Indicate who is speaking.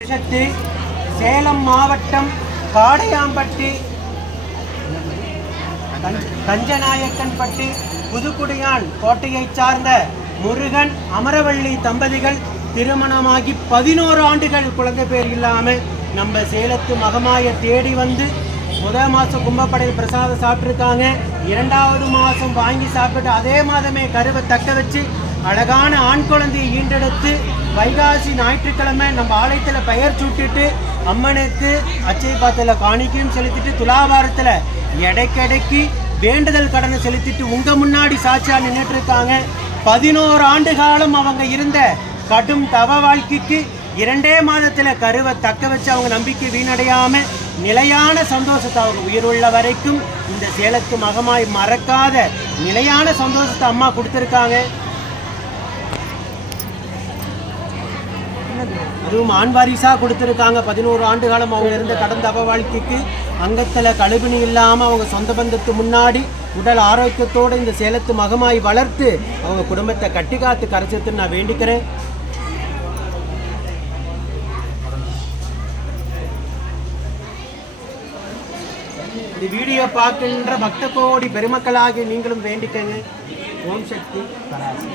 Speaker 1: வருஷத்து சேலம் மாவட்டம் காடையாம்பட்டி கஞ்ச- கஞ்சநாயக்கன்பட்டி புதுக்குடியான் கோட்டையைச் சார்ந்த முருகன் அமரவள்ளி தம்பதிகள் திருமணமாகி பதினோரு ஆண்டுகள் குழந்தை பேர் இல்லாமல் நம்ம சேலத்து மகமாய தேடி வந்து முதல் மாதம் கும்பப்படையில் பிரசாதம் சாப்பிட்ருக்காங்க இரண்டாவது மாதம் வாங்கி சாப்பிட்டு அதே மாதமே கருவை தக்க வச்சு அழகான ஆண் குழந்தையை ஈண்டெடுத்து வைகாசி ஞாயிற்றுக்கிழமை நம்ம ஆலயத்தில் பெயர் சுட்டுட்டு அம்மனுக்கு அச்சை பாத்தில் காணிக்கையும் செலுத்திட்டு துலாபாரத்தில் எடைக்கெடைக்கு வேண்டுதல் கடனை செலுத்திட்டு உங்கள் முன்னாடி சாட்சியாக நின்றுட்டு இருக்காங்க பதினோரு ஆண்டு காலம் அவங்க இருந்த கடும் தவ வாழ்க்கைக்கு இரண்டே மாதத்தில் கருவை தக்க வச்சு அவங்க நம்பிக்கை வீணடையாமல் நிலையான சந்தோஷத்தை அவங்க உயிருள்ள வரைக்கும் இந்த சேலத்து மகமாய் மறக்காத நிலையான சந்தோஷத்தை அம்மா கொடுத்துருக்காங்க. அதுவும் ஆண் வாரிசாக கொடுத்துருக்காங்க. பதினோரு ஆண்டு காலம் அவங்க இருந்த கடந்த அவ வாழ்க்கைக்கு அங்கத்தில் கழுபிணி இல்லாமல் அவங்க சொந்த பந்தத்து முன்னாடி உடல் ஆரோக்கியத்தோடு இந்த சேலத்து மகமாய் வளர்த்து அவங்க குடும்பத்தை கட்டி காத்து கரைச்சத்துன்னு நான் வேண்டிக்கிறேன். இந்த வீடியோ பார்க்கின்ற பக்த கோடி பெருமக்களாகி நீங்களும் வேண்டிக்கங்க. ஓம் சக்தி. பராசி